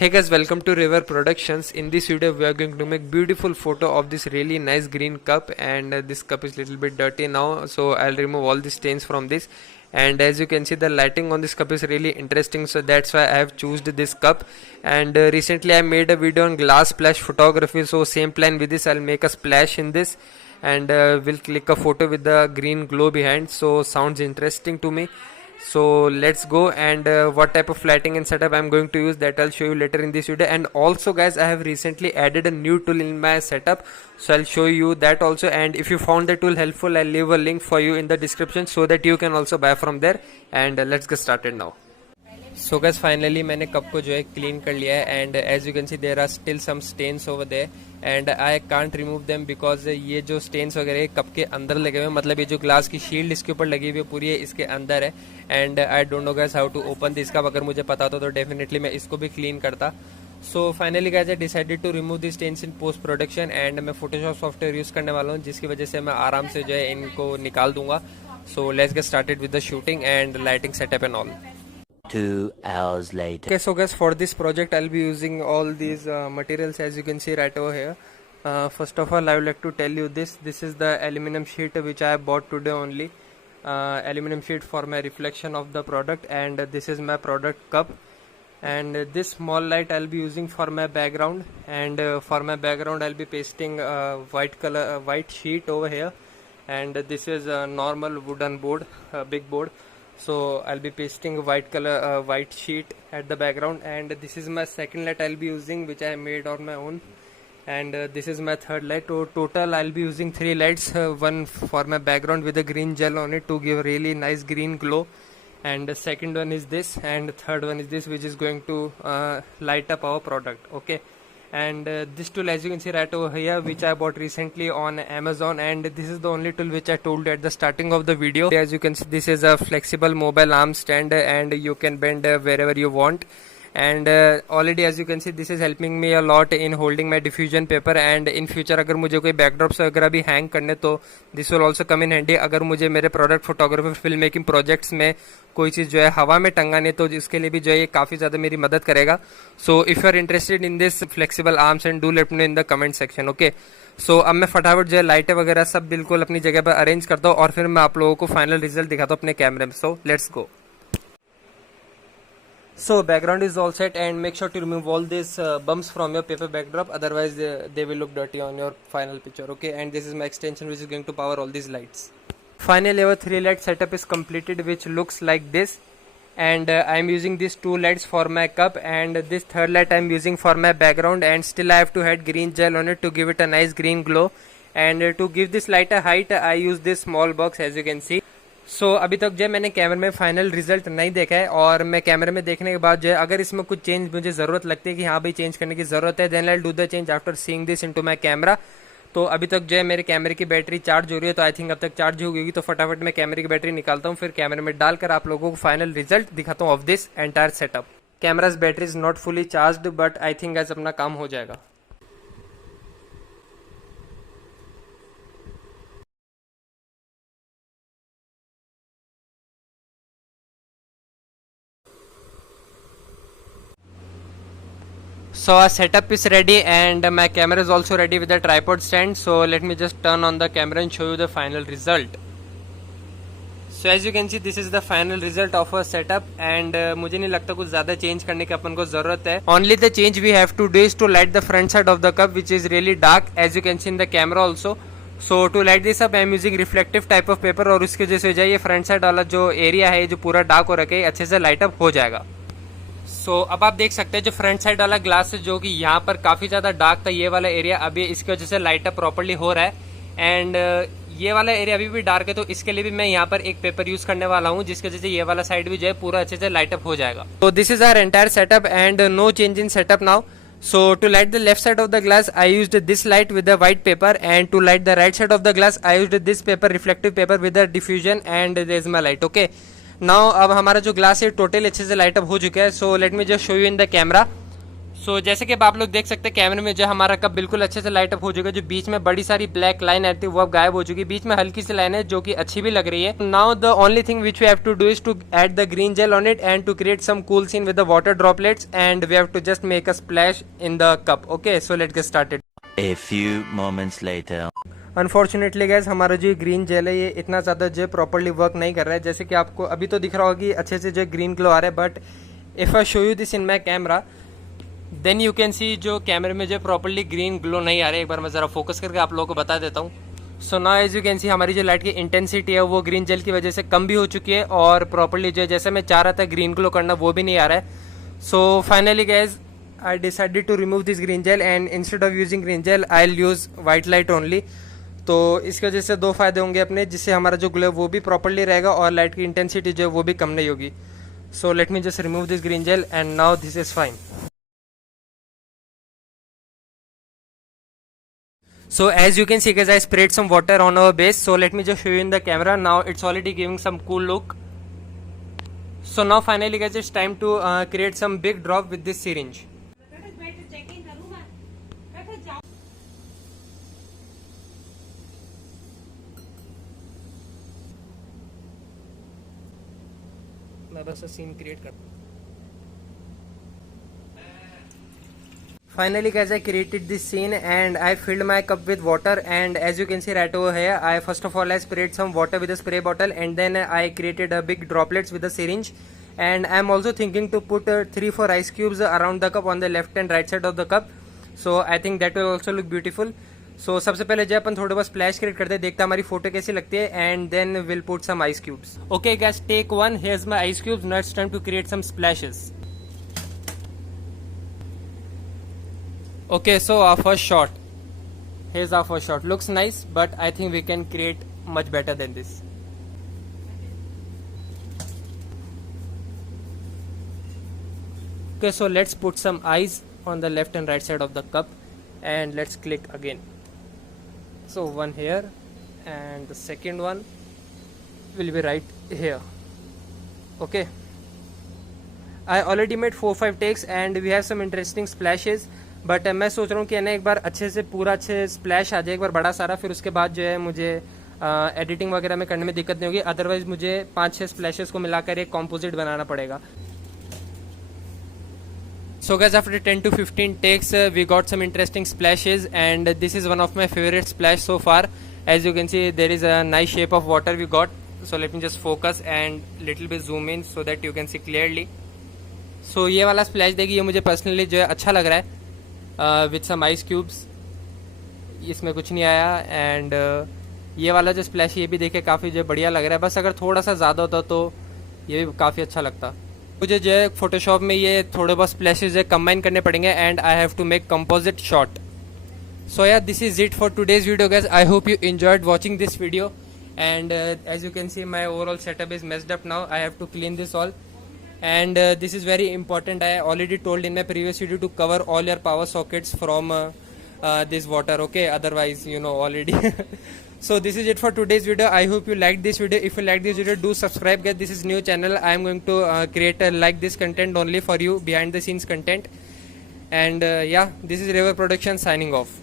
Hey guys, welcome to River Productions. In this video we are going to make beautiful photo of this really nice green cup, and this cup is little bit dirty now, so I'll remove all the stains from this. And as you can see, the lighting on this cup is really interesting, so that's why I have chosen this cup. And recently I made a video on glass splash photography, so same plan with this. I'll make a splash in this, and we'll click a photo with the green glow behind, so sounds interesting to me. So let's go. And what type of lighting and setup I'm going to use, that I'll show you later in this video. And also guys, I have recently added a new tool in my setup, so I'll show you that also. And if you found the tool helpful, I'll leave a link for you in the description so that you can also buy from there. And let's get started now. So guys finally मैंने cup को जो है clean कर लिया है, and as you can see there are still some stains over there, and I can't remove them because ये जो stains वगैरह कप के अंदर लगे हुए हैं, मतलब ये जो ग्लास की शील्ड इसके ऊपर लगी हुई है पूरी है इसके अंदर है. And I don't know guys how to open this cup. अगर मुझे पता तो डेफिनेटली मैं इसको भी क्लीन करता. So finally guys I decided to remove this stains in post production, and मैं फोटोशॉप सॉफ्टवेयर यूज करने वाला हूँ, जिसकी वजह से मैं आराम से जो है इनको निकाल दूंगा. सो let's get started with the shooting and lighting setup and all. 2 hours later. Okay, so guys, for this project I'll be using all these materials as you can see right over here. First of all, I would like to tell you this is the aluminum sheet which I bought today only. Aluminum sheet for my reflection of the product, and this is my product cup. And this small light I'll be using for my background, and for my background I'll be pasting white sheet over here. And this is a normal wooden board, big board. So I'll be pasting white sheet at the background. And this is my second light I'll be using, which I made on my own. And this is my third light. So total I'll be using 3 lights, one for my background with a green gel on it to give really nice green glow, and the second one is this, and third one is this, which is going to light up our product. Okay. And this tool, as you can see right over here, which I bought recently on Amazon, and this is the only tool which I told you at the starting of the video. As you can see, this is a flexible mobile arm stand, and you can bend wherever you want. And already as you can see, this is helping me a lot in holding my diffusion paper. And in future अगर मुझे कोई backdrops वगैरह भी hang करने, तो this will also come in handy. अगर मुझे मेरे product photography film making projects में कोई चीज़ जो है हवा में टंगाने, तो इसके लिए भी जो है ये काफ़ी ज़्यादा मेरी मदद करेगा. So if you are interested in this flexible arms, and do let me know in the comment section. Okay. So अब मैं फटाफट जो है लाइटें वगैरह सब बिल्कुल अपनी जगह पर अरेंज करता हूँ, और फिर मैं आप लोगों को फाइनल रिजल्ट दिखाता हूँ अपने कैमरे में. So let's go. So background is all set, and make sure to remove all these bumps from your paper backdrop, otherwise they will look dirty on your final picture. Okay. And this is my extension which is going to power all these lights. Finally our 3 light setup is completed, which looks like this. And I am using these 2 lights for my cup, and this third light I am using for my background, and still I have to add green gel on it to give it a nice green glow. And to give this light a height, I use this small box, as you can see. सो अभी तक जो है मैंने कैमरे में final result नहीं देखा है, और मैं कैमरे में देखने के बाद जो है अगर इसमें कुछ चेंज मुझे ज़रूरत लगती है कि हाँ भाई चेंज करने की ज़रूरत है, then I do the change after seeing this into my camera. तो अभी तक जो है मेरे कैमरे की बैटरी चार्ज हो रही है, तो आई थिंक अब तक चार्ज हो गई, तो फटाफट मैं कैमरे की बैटरी निकालता हूँ, फिर कैमरे में डालकर आप लोगों को फाइनल रिजल्ट दिखाता हूँ of this entire setup. Cameras battery is not fully charge, but I think आज अपना काम हो जाएगा. So our setup is ready, and my camera is also ready with the tripod stand. So let me just turn on the camera and show you the final result. So as you can see, this is the final result of our setup, and मुझे नहीं लगता कुछ ज़्यादा change करने की अपन को ज़रूरत है. Only the change we have to do is to light the front side of the cup, which is really dark, as you can see in the camera also. So to light this up, I am using reflective type of paper, और उसकी वजह से जो है ये front side वाला जो area है जो पूरा dark हो रखा है, अच्छे से light up हो जाएगा. सो अब आप देख सकते हैं जो फ्रंट साइड वाला ग्लास है, जो कि यहाँ पर काफ़ी ज़्यादा डार्क था, ये वाला एरिया अभी इसकी वजह से लाइट अप प्रॉपर्ली हो रहा है. एंड ये वाला एरिया अभी भी डार्क है, तो इसके लिए भी मैं यहाँ पर एक पेपर यूज़ करने वाला हूँ, जिसकी वजह से ये वाला साइड भी जो है पूरा अच्छे से लाइट अप हो जाएगा. तो this is our entire setup, and no change in setup now. So to light the left side of the glass, I used this light with the white paper, and to light the right side of the glass, I used this paper, reflective paper with the diffusion, and there is my light. Okay. Now अब हमारा जो glass है total अच्छे से light up हो चुका है. सो let me just show you in the camera. जैसे कि अब आप लोग देख सकते हैं कैमरे में जो हमारा कप बिल्कुल अच्छे से लाइट अप हो चुका है। जो बीच में बड़ी सारी ब्लैक लाइन आती है वो अब गायब हो चुकी है, बीच में हल्की सी लाइन है जो कि अच्छी भी लग रही है। Now the only thing which we have to do is to add the green gel on it and to create some cool scene with the water droplets and we have to just make a splash in the cup. Okay, so let's get started. A few moments later. Unfortunately guys हमारा जो green jail है ये इतना ज़्यादा जो properly work नहीं कर रहा है। जैसे कि आपको अभी तो दिख रहा होगा कि अच्छे से जो ग्रीन ग्लो आ रहा है, but if I show you this in my camera then you can see जो कैमरे में जो प्रॉपरली ग्रीन ग्लो नहीं आ रहा है। एक बार मैं ज़रा फोकस करके आप लोगों को बता देता हूँ। So now as you can see हमारी जो लाइट की इंटेंसिटी है वो ग्रीन जेल की वजह से कम भी हो चुकी है और प्रॉपरली जो जैसे मैं चाह रहा था ग्रीन ग्लो करना वो भी नहीं आ रहा है। So finally gas I decided to remove this green gel and instead of using green gel I'll use white light only। तो इसकी वजह से दो फायदे होंगे अपने, जिससे हमारा जो ग्लो वो भी प्रॉपरली रहेगा और लाइट की इंटेंसिटी जो है वो भी कम नहीं होगी। So let me just remove this green gel and now this is fine. So as you can see guys, I sprayed some water on our base. So let me just show you in the camera. Now it's already giving some cool look. So now finally guys, it's time to create some big drop with this syringe. मैं बस scene create करता हूँ। Finally guys, I created this scene and I filled my cup with water, and as you can see right over here, I first of all I sprayed some water with a spray bottle and then I created a big droplets with a syringe, and I am also thinking to put 3-4 ice cubes around the cup on the left and right side of the cup. So I think that will also look beautiful. So सबसे पहले जो अपन थोड़े बहुत splash create करते हैं, देखते हैं हमारी फोटो कैसी लगती है and then will put some ice cubes. Okay guys, take 1, here's my ice cubes, now it's time to create some splashes. Okay, so our first shot. Here's our first shot. Looks nice, but I think we can create much better than this. Okay, so let's put some eyes on the left and right side of the cup and let's click again. So one here and the second one will be right here. Okay. I already made 4-5 takes and we have some interesting splashes. But मैं सोच रहा हूँ कि ना एक बार अच्छे से पूरा अच्छे स्प्लैश आ जाए एक बार बड़ा सारा, फिर उसके बाद जो है मुझे एडिटिंग वगैरह में करने में दिक्कत नहीं होगी। अदरवाइज मुझे 5-6 स्प्लैशेस को मिलाकर एक कॉम्पोजिट बनाना पड़ेगा। So guys, after 10 to 15 takes we got some interesting splashes and this is one of my favorite splash so far. As you can see there is a nice shape of water we got. So let me just focus and little bit zoom in so that you can see clearly. So ये वाला splash देखिए, ये मुझे personally जो है अच्छा लग रहा है विथ सम आइस क्यूब्स। इसमें कुछ नहीं आया एंड ये वाला जो स्प्लैश ये भी देखे काफ़ी जो बढ़िया लग रहा है। बस अगर थोड़ा सा ज़्यादा होता तो ये भी काफ़ी अच्छा लगता। मुझे जो है फोटोशॉप में ये थोड़े बहुत स्प्लैशेज जो कंबाइन करने पड़ेंगे and I have to make composite shot. So यार this is it for today's video guys. I hope you enjoyed watching this video and as you can see my overall setup is messed up now. I have to clean this all and this is very important. I already told in my previous video to cover all your power sockets from this water. Okay, otherwise you know already. So this is it for today's video. I hope you liked this video. If you like this video, do subscribe guys. This is new channel. I am going to create like this content only for you, behind the scenes content. And yeah, this is River Production signing off.